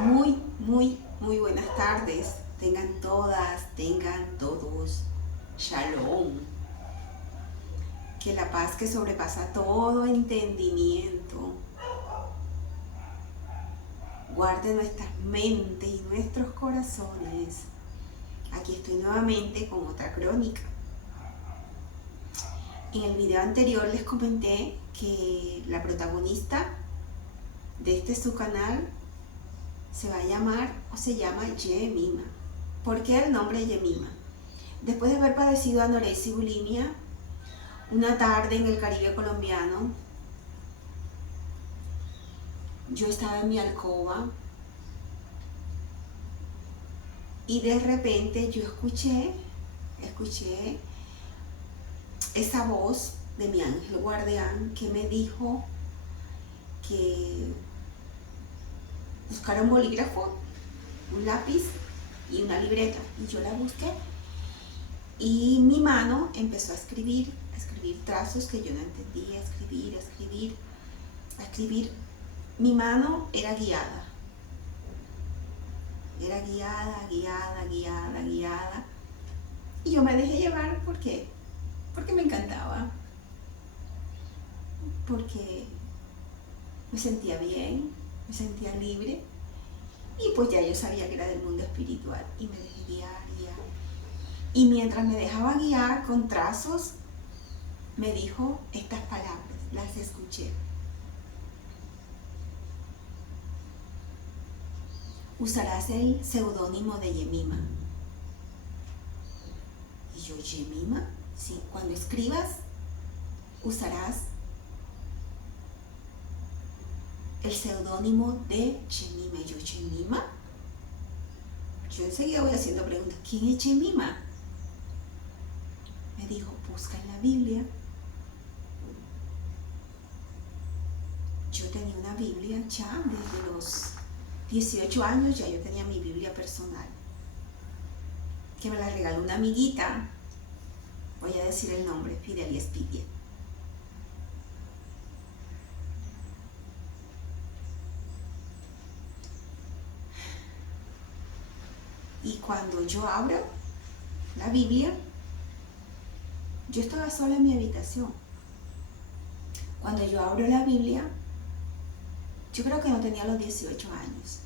Muy buenas tardes. Tengan todas, tengan todos. Shalom. Que la paz que sobrepasa todo entendimiento guarde nuestras mentes y nuestros corazones. Aquí estoy nuevamente con otra crónica. En el video anterior les comenté que la protagonista de este su canal se va a llamar o se llama Yemima. ¿Por qué el nombre Yemima? Después de haber padecido anorexia y bulimia, una tarde en el Caribe colombiano, yo estaba en mi alcoba y de repente yo escuché esa voz de mi ángel guardián que me dijo que buscara un bolígrafo, un lápiz y una libreta. Y yo la busqué y mi mano empezó a escribir trazos que yo no entendía, a escribir. Mi mano era guiada. Y yo me dejé llevar porque me encantaba, porque me sentía bien, me sentía libre. Y pues ya yo sabía que era del mundo espiritual y me dejé guiar. Y mientras me dejaba guiar con trazos, me dijo estas palabras, las escuché. Usarás el seudónimo de Yemima. Y yo, ¿Yemima? Sí, cuando escribas, usarás el seudónimo de Yemima. Y yo, ¿Yemima? Yo enseguida voy haciendo preguntas. ¿Quién es Yemima? Me dijo, busca en la Biblia. Yo tenía una Biblia ya desde los 18 años, ya yo tenía mi Biblia personal, que me la regaló una amiguita, voy a decir el nombre, Fidel y Espidia. Y cuando yo abro la Biblia, yo estaba sola en mi habitación. Cuando yo abro la Biblia, yo creo que no tenía los 18 años.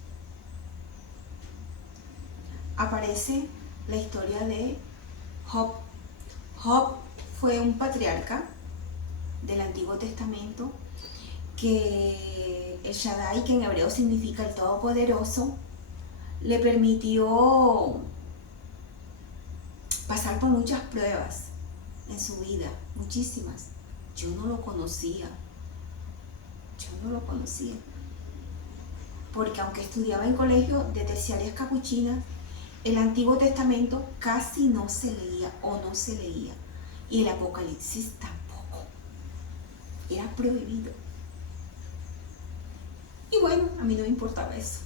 Aparece la historia de Job. Job fue un patriarca del Antiguo Testamento que el Shaddai, que en hebreo significa el Todopoderoso, le permitió pasar por muchas pruebas en su vida, muchísimas. Yo no lo conocía, porque aunque estudiaba en colegio de terciarias capuchinas, el Antiguo Testamento casi no se leía o no se leía, y el Apocalipsis tampoco, era prohibido. Y bueno, a mí no me importaba eso.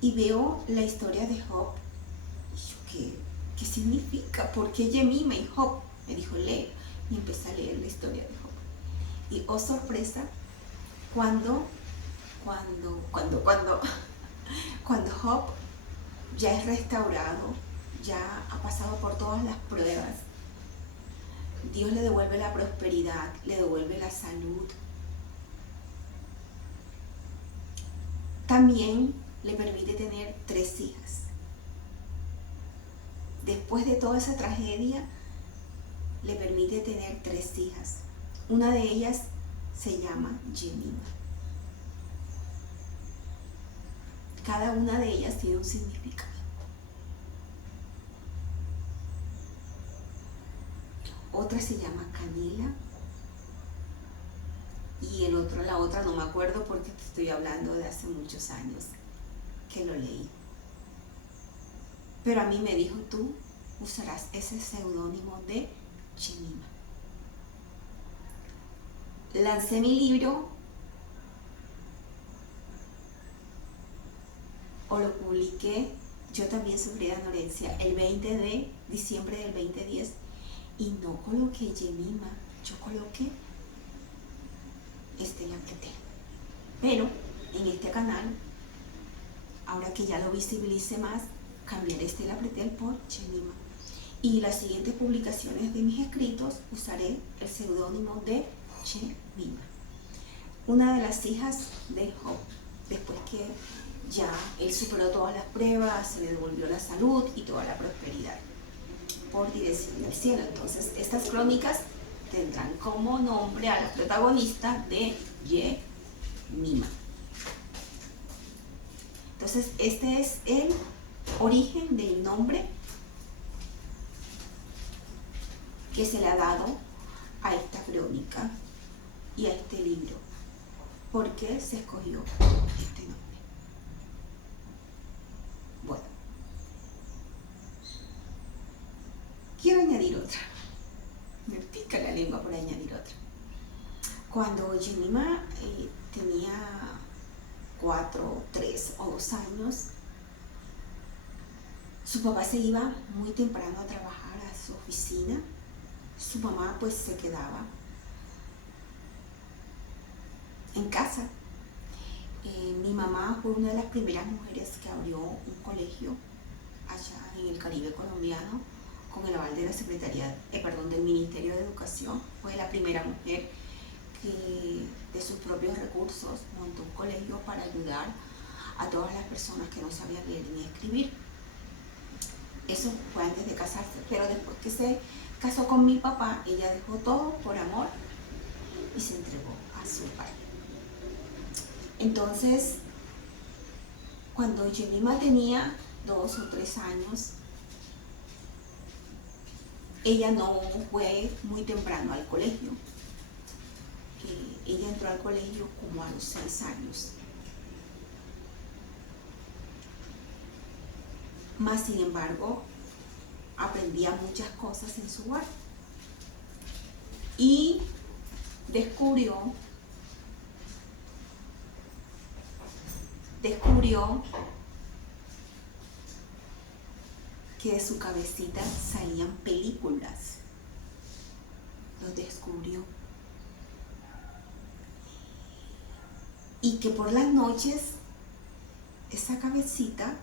Y veo la historia de Job. Y yo, ¿qué significa? ¿Por qué Yemima y Job? Me dijo, lee. Y empecé a leer la historia de Job. Y oh sorpresa, cuando Job ya es restaurado, ya ha pasado por todas las pruebas, Dios le devuelve la prosperidad, le devuelve la salud. También le permite tener 3 hijas. Después de toda esa tragedia, le permite tener 3 hijas. Una de ellas se llama Yemima. Cada una de ellas tiene un significado. Otra se llama Canela y la otra no me acuerdo porque te estoy hablando de hace muchos años que lo leí. Pero a mí me dijo, tú usarás ese seudónimo de Yemima. Lancé mi libro o lo publiqué. Yo también sufrí de anorexia el 20 de diciembre del 2010 y no coloqué Yemima, yo coloqué Estela Pretel. Pero en este canal, ahora que ya lo visibilice más, cambiaré Estela Pretel por Jemima. Y las siguientes publicaciones de mis escritos usaré el seudónimo de Jemima, una de las hijas de Job, después que ya él superó todas las pruebas, se le devolvió la salud y toda la prosperidad por dirección del cielo. Entonces estas crónicas tendrán como nombre a la protagonista de Jemima. Entonces este es el origen del nombre que se le ha dado a esta crónica y a este libro. ¿Por qué se escogió este nombre? Bueno, quiero añadir otra. Me pica la lengua por añadir otra. Cuando Jemima tenía 4, 3 o 2 años, su papá se iba muy temprano a trabajar a su oficina. Su mamá pues se quedaba en casa. Mi mamá fue una de las primeras mujeres que abrió un colegio allá en el Caribe colombiano con el aval de la Secretaría, del Ministerio de Educación. Fue la primera mujer que de sus propios recursos montó un colegio para ayudar a todas las personas que no sabían leer ni escribir. Eso fue antes de casarse, pero después que se casó con mi papá, ella dejó todo por amor y se entregó a su padre. Entonces, cuando Jemima tenía 2 o 3 años, ella no fue muy temprano al colegio. Ella entró al colegio como a los 6 años. Más sin embargo, aprendía muchas cosas en su hogar y descubrió que de su cabecita salían películas. Lo descubrió. Y que por las noches esa cabecita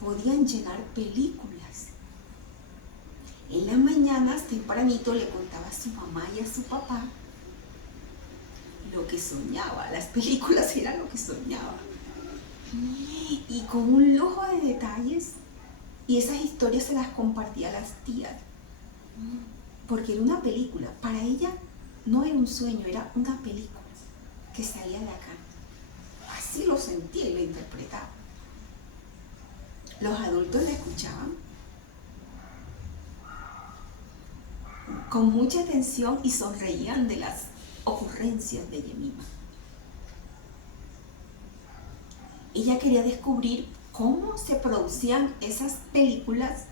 podían llegar películas. En las mañanas tempranito le contaba a su mamá y a su papá lo que soñaba. Las películas eran lo que soñaba. Y con un lujo de detalles, y esas historias se las compartía a las tías, porque era una película. Para ella no era un sueño, era una película que salía de acá. Así lo sentía y lo interpretaba. Los adultos la escuchaban con mucha atención y sonreían de las ocurrencias de Jemima. Ella quería descubrir cómo se producían esas películas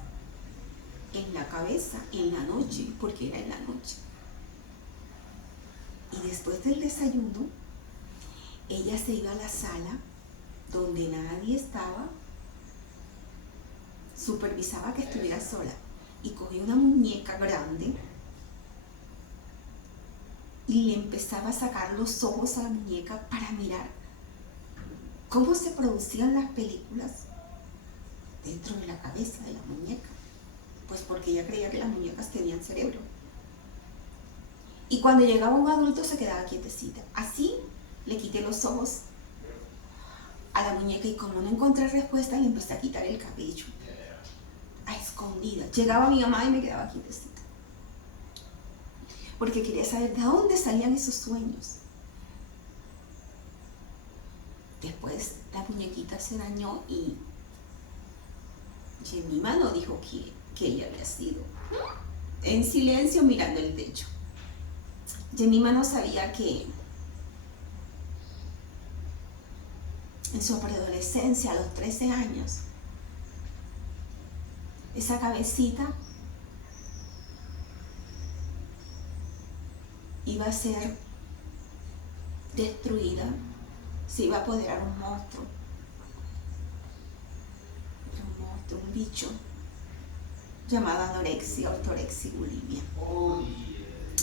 en la cabeza, en la noche, porque era en la noche. Y después del desayuno, ella se iba a la sala donde nadie estaba, supervisaba que estuviera sola y cogía una muñeca grande y le empezaba a sacar los ojos a la muñeca para mirar cómo se producían las películas dentro de la cabeza de la muñeca. Pues porque ella creía que las muñecas tenían cerebro. Y cuando llegaba un adulto se quedaba quietecita. Así le quité los ojos a la muñeca y como no encontré respuesta le empecé a quitar el cabello a escondidas. Llegaba mi mamá y me quedaba quietecita porque quería saber de dónde salían esos sueños. Después la muñequita se dañó y Jemima no dijo que ella había sido. En silencio mirando el techo. Jemima no sabía que en su preadolescencia, a los 13 años, esa cabecita iba a ser destruida, se iba a apoderar un monstruo, un bicho llamado anorexia, ortorexia y bulimia.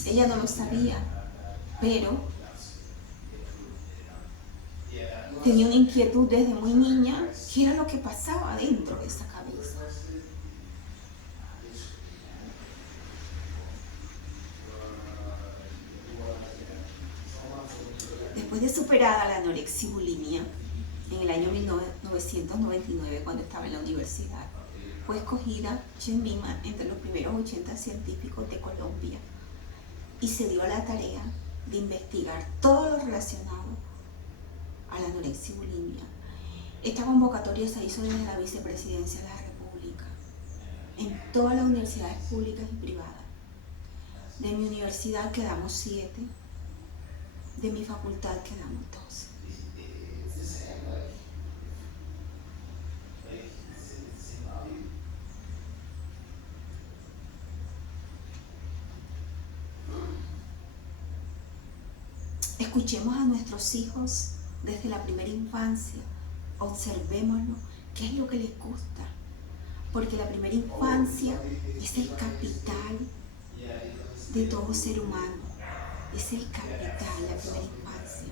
Ella no lo sabía, pero tenía una inquietud desde muy niña, qué era lo que pasaba dentro de esa cabeza. Después de superada la anorexia y bulimia, en el año 1999, cuando estaba en la universidad, fue escogida Jemima entre los primeros 80 científicos de Colombia y se dio a la tarea de investigar todo lo relacionado a la anorexia y bulimia. Esta convocatoria se hizo desde la Vicepresidencia de la República, en todas las universidades públicas y privadas. De mi universidad quedamos 7, de mi facultad quedamos 2. Escuchemos a nuestros hijos desde la primera infancia, observémoslo, qué es lo que les gusta, porque la primera infancia es el capital de todo ser humano, es el capital, la primera infancia.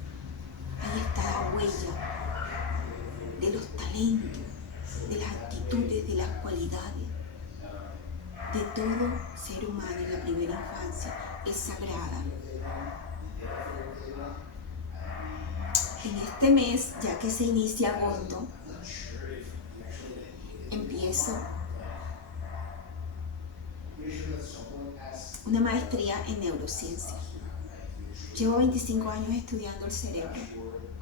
Ahí está la huella de los talentos, de las actitudes, de las cualidades de todo ser humano en la primera infancia. Es sagrada. En este mes, ya que se inicia agosto, empiezo una maestría en neurociencia. Llevo 25 años estudiando el cerebro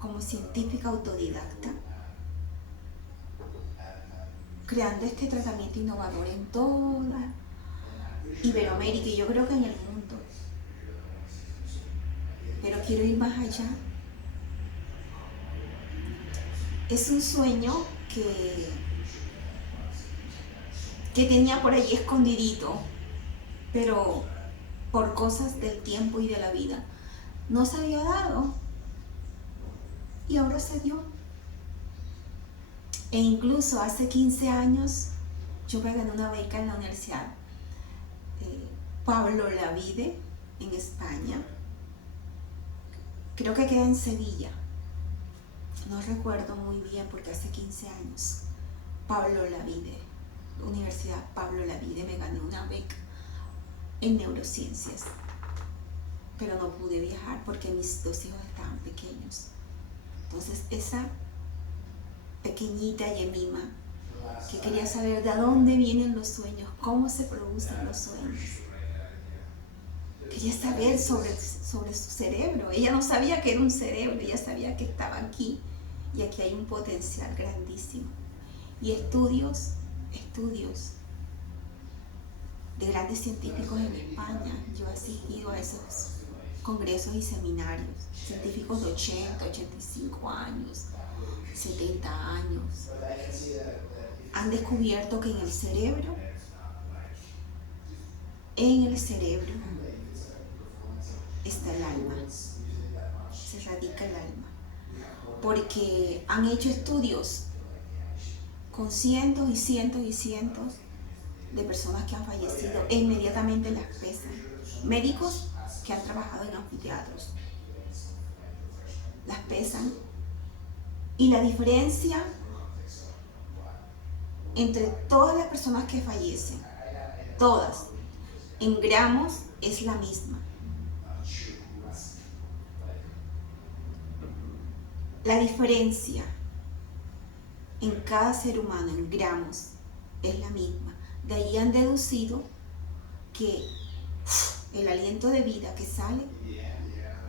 como científica autodidacta, creando este tratamiento innovador en toda Iberoamérica y yo creo que en el mundo. Pero quiero ir más allá. Es un sueño que tenía por allí escondidito, pero por cosas del tiempo y de la vida no se había dado y ahora se dio. E incluso hace 15 años yo me gané una beca en la Universidad Pablo Olavide en España. Creo que queda en Sevilla. No recuerdo muy bien porque hace 15 años. Pablo Olavide, Universidad Pablo Olavide, me gané una beca en neurociencias. Pero no pude viajar porque mis 2 hijos estaban pequeños. Entonces esa pequeñita Jemima que quería saber de dónde vienen los sueños, cómo se producen los sueños, quería saber sobre su cerebro. Ella no sabía que era un cerebro, ella sabía que estaba aquí y aquí hay un potencial grandísimo. Y estudios de grandes científicos en España. Yo he asistido a esos congresos y seminarios, científicos de 80, 85 años, 70 años, han descubierto que en el cerebro está el alma, se radica el alma, porque han hecho estudios con cientos y cientos y cientos de personas que han fallecido e inmediatamente las pesan. Médicos que han trabajado en anfiteatros las pesan y la diferencia entre todas las personas que fallecen, todas, en gramos es la misma. La diferencia en cada ser humano en gramos es la misma. De ahí han deducido que el aliento de vida que sale,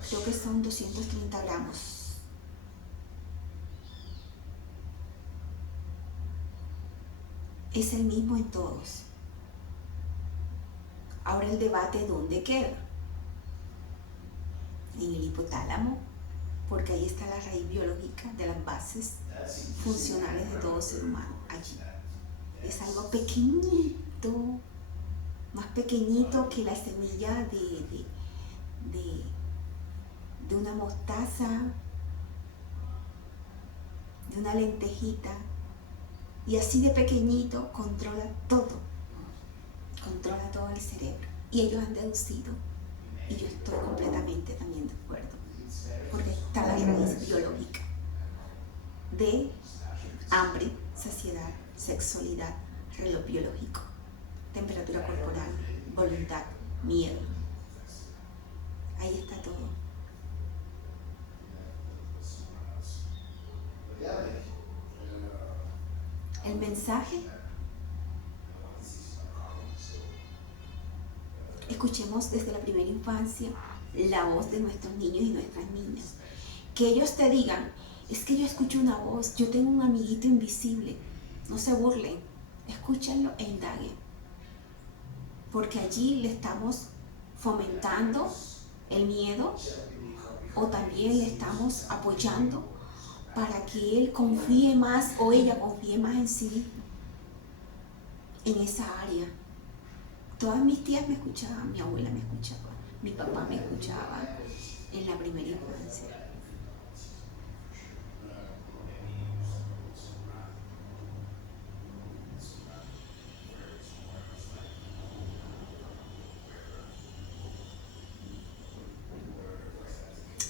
creo que son 230 gramos. Es el mismo en todos. Ahora el debate, ¿dónde queda? En el hipotálamo, porque ahí está la raíz biológica de las bases funcionales de todo ser humano, allí. Es algo pequeñito, más pequeñito que la semilla de una mostaza, de una lentejita, y así de pequeñito controla todo el cerebro. Y ellos han deducido, y yo estoy completamente también de acuerdo, porque está la raíz biológica. de hambre, saciedad, sexualidad, reloj biológico, temperatura corporal, voluntad, miedo. Ahí está todo. El mensaje: escuchemos desde la primera infancia la voz de nuestros niños y nuestras niñas. Que ellos te digan, es que yo escucho una voz, yo tengo un amiguito invisible. No se burlen, escúchenlo e indaguen. Porque allí le estamos fomentando el miedo o también le estamos apoyando para que él confíe más o ella confíe más en sí mismo, en esa área. Todas mis tías me escuchaban, mi abuela me escuchaba, mi papá me escuchaba en la primera infancia.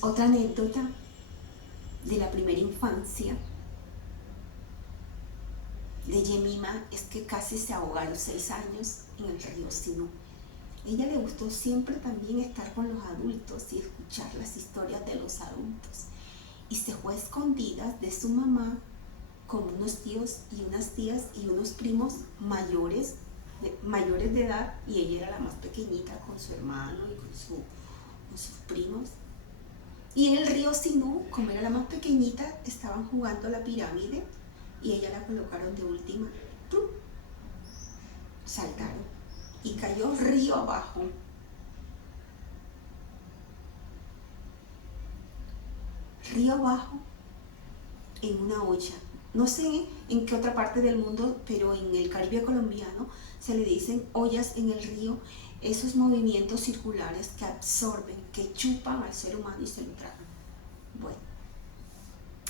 Otra anécdota de la primera infancia de Yemima es que casi se ahogó a los 6 años en el río Sinú. Ella le gustó siempre también estar con los adultos y escuchar las historias de los adultos. Y se fue a escondidas de su mamá con unos tíos y unas tías y unos primos mayores de edad, y ella era la más pequeñita con su hermano y con sus primos. Y en el río Sinú, como era la más pequeñita, estaban jugando la pirámide y ella la colocaron de última. ¡Pum! Saltaron y cayó río abajo. Río abajo en una olla. No sé en qué otra parte del mundo, pero en el Caribe colombiano se le dicen ollas en el río, esos movimientos circulares que absorben, que chupan al ser humano y se lo tragan. Bueno,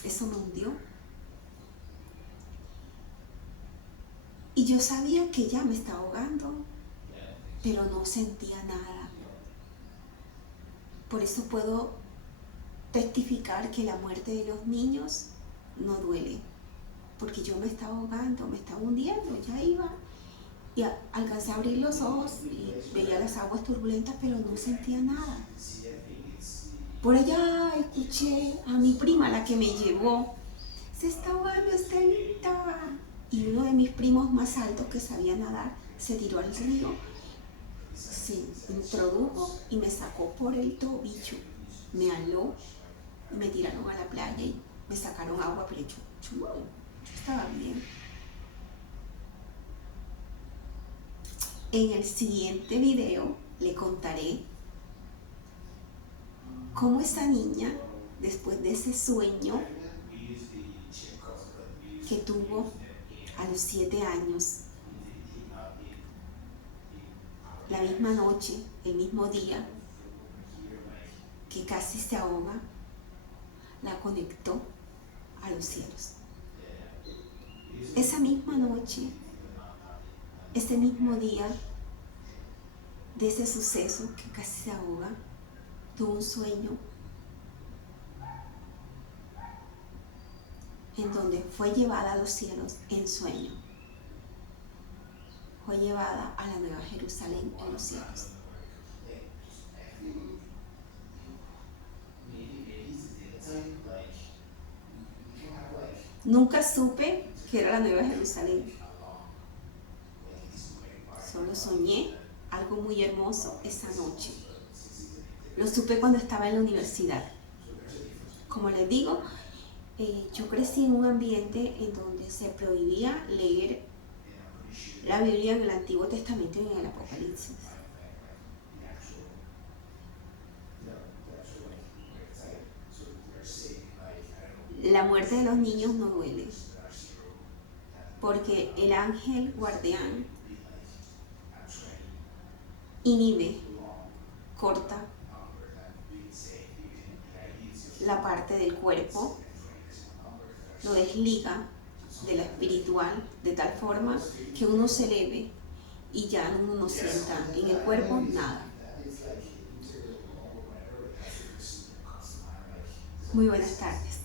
eso me hundió. Y yo sabía que ya me estaba ahogando, pero no sentía nada. Por eso puedo testificar que la muerte de los niños no duele, porque yo me estaba ahogando, me estaba hundiendo, ya iba. Y alcancé a abrir los ojos y veía las aguas turbulentas, pero no sentía nada. Por allá escuché a mi prima, la que me llevó, se está ahogando Estelita. Y uno de mis primos más altos, que sabía nadar, se tiró al río, se introdujo y me sacó por el tobillo, me aló y me tiraron a la playa y me sacaron agua, pero yo estaba bien. En el siguiente video le contaré cómo esa niña, después de ese sueño que tuvo a los 7 años, la misma noche, el mismo día que casi se ahoga, la conectó a los cielos. Esa misma noche, ese mismo día de ese suceso que casi se ahoga, tuvo un sueño en donde fue llevada a los cielos en sueño. Fue llevada a la Nueva Jerusalén en los cielos. Nunca supe que era la Nueva Jerusalén. Solo soñé algo muy hermoso esa noche. Lo supe cuando estaba en la universidad. Como les digo, yo crecí en un ambiente en donde se prohibía leer la Biblia en el Antiguo Testamento y en el Apocalipsis. La muerte de los niños no duele, porque el ángel guardián inhibe, corta la parte del cuerpo, lo desliga de la espiritual de tal forma que uno se eleve y ya uno no sienta en el cuerpo nada. Muy buenas tardes.